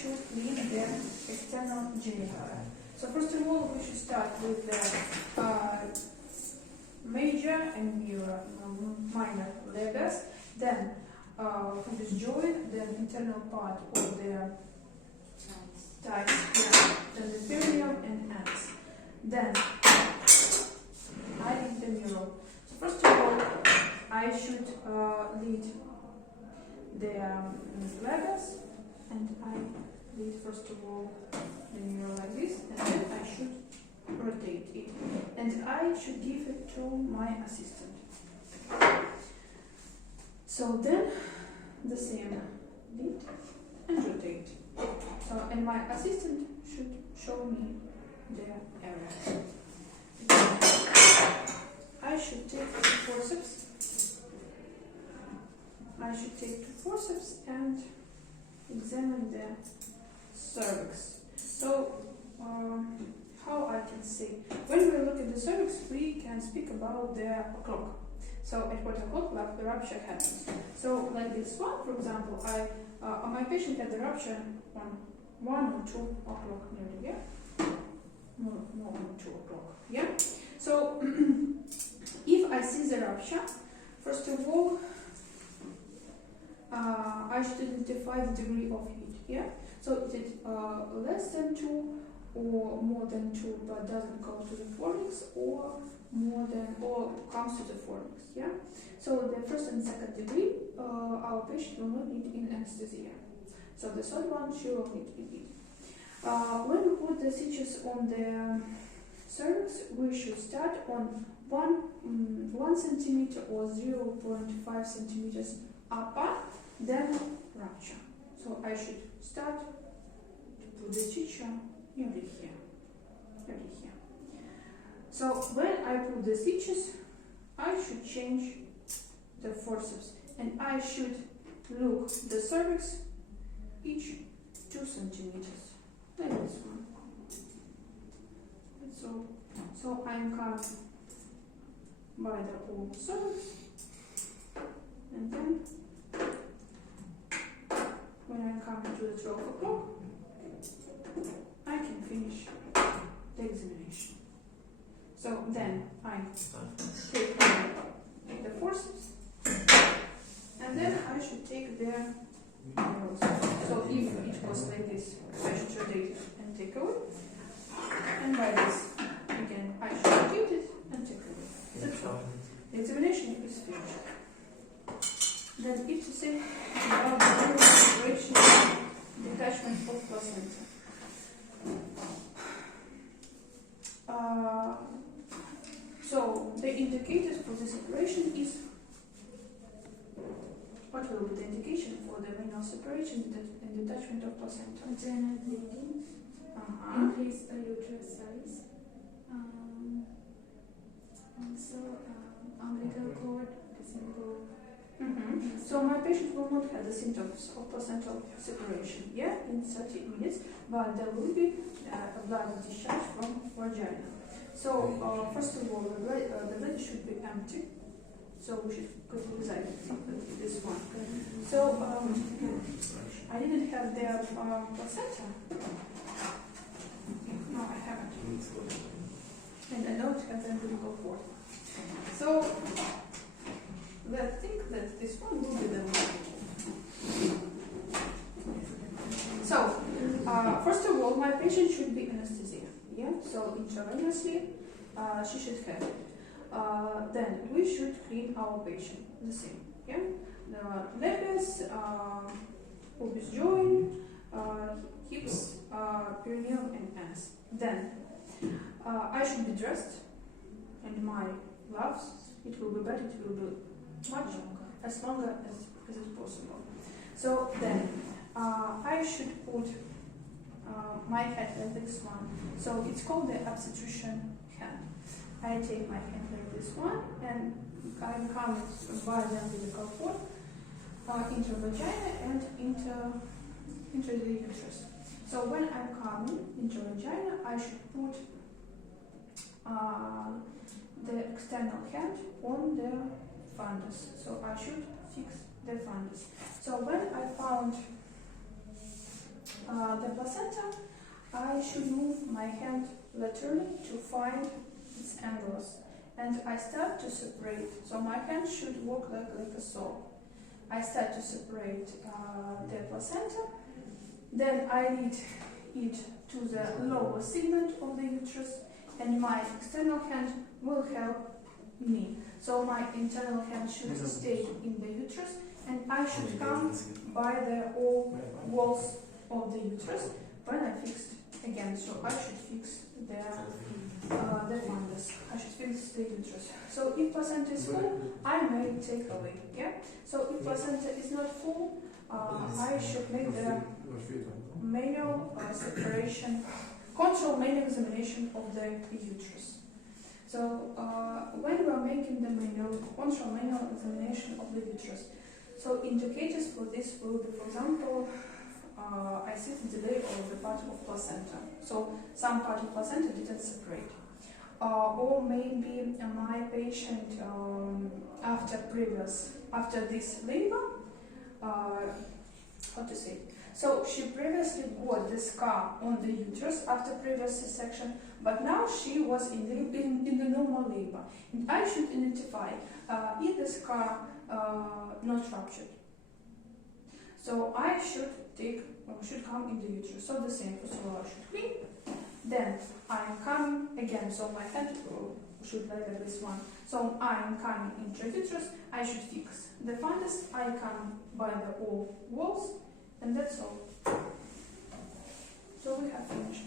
should clean the external genitalia. So first of all, we should start with the major and minor labia, then this joint, then internal part of the thighs, yeah, then the perineum and ends. Then I lead the neural. So first of all, I should lead the labia, and I lead first of all the neural like this, and then I should rotate it, and I should give it to my assistant. So then the same, lead and rotate. So, and my assistant should show me the area. I should take the forceps. I should take the forceps and examine the cervix. So, how I can say? When we look at the cervix, we can speak about the o'clock. So at what o'clock the rupture happens. So like this one, for example, my patient had the rupture on 1 or 2 o'clock nearly, yeah? More than 2 o'clock, yeah? So if I see the rupture, first of all, I should identify the degree of heat, yeah? So is it less than 2 or more than 2 but doesn't go to the fornix, or more than or comes to the fornix, yeah? So the first and second degree, our patient will not need in anesthesia. So the third one, she will need in it. When we put the stitches on the cervix, we should start on 1 centimeter or 0.5 centimeters upper, then rupture. So I should start to put the stitch nearly here. So when I put the stitches, I should change the forceps, and I should look the cervix each 2 centimeters, like this one. So I'm coming by the whole cervix, and then when I come to the 12 o'clock, I can finish the examination. So then I take the forceps, and then I should take the neurals. So if it was like this, I should rotate it and take away. And by this, again, I should rotate it and take away. That's all. The examination is finished. Then it's the same about the neural separation, detachment of placenta. So the indicators for this operation is, what will be the indication for the renal separation and detachment of placenta? Vaginal bleeding, increase uterus size, also umbilical cord, simple. So my patient will not have the symptoms of placental separation, yeah, in 30 minutes, but there will be a blood discharge from vagina. So first of all, the bladder should be empty. So we should quickly decide this one. So I didn't have the placenta. No, I haven't. And I don't have the umbilical cord. So let's think that this one will be the one. So first of all, my patient should be anesthesia. Yeah. So intravenously, she should have it. Then we should clean our patient the same. Yeah. The legs, obvious joint, hips, perineum, and ends. Then I should be dressed, and my gloves. It will be better. It will be much as longer as it's possible. So then I should put my hand like this one. So it's called the obstetrician hand. I take my hand like this one, and I come by the umbilical cord into vagina and into the uterus. So when I'm coming into vagina, I should put the external hand on the fundus. So I should fix the fundus. So when I found the placenta, I should move my hand laterally to find its angles. And I start to separate. So my hand should work like a saw. I start to separate the placenta. Then I lead it to the lower segment of the uterus, and my external hand will help me. So my internal hand should stay in the uterus, and I should come by the all walls of the uterus when I fixed again. So I should fix the fundus. I should fix the uterus. So if placenta is full, I may take away. Yeah. So if placenta is not full, I should make the manual separation, control manual examination of the uterus. So when we are making the control manual examination of the uterus, so indicators for this will be, for example, I see the delay of the part of placenta. So some part of placenta didn't separate. Or maybe my patient after this labor, how to say? So she previously got the scar on the uterus after previous C-section, but now she was in the normal labor. And I should identify if the scar not ruptured. So I should come in the uterus. So the same, first of all I should clean. Then I'm coming again, so my hand should lie like this one. So I'm coming intra-uterus, I should fix the fundus, I come by the all walls, and that's all. So we have finished.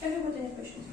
Have you got any questions?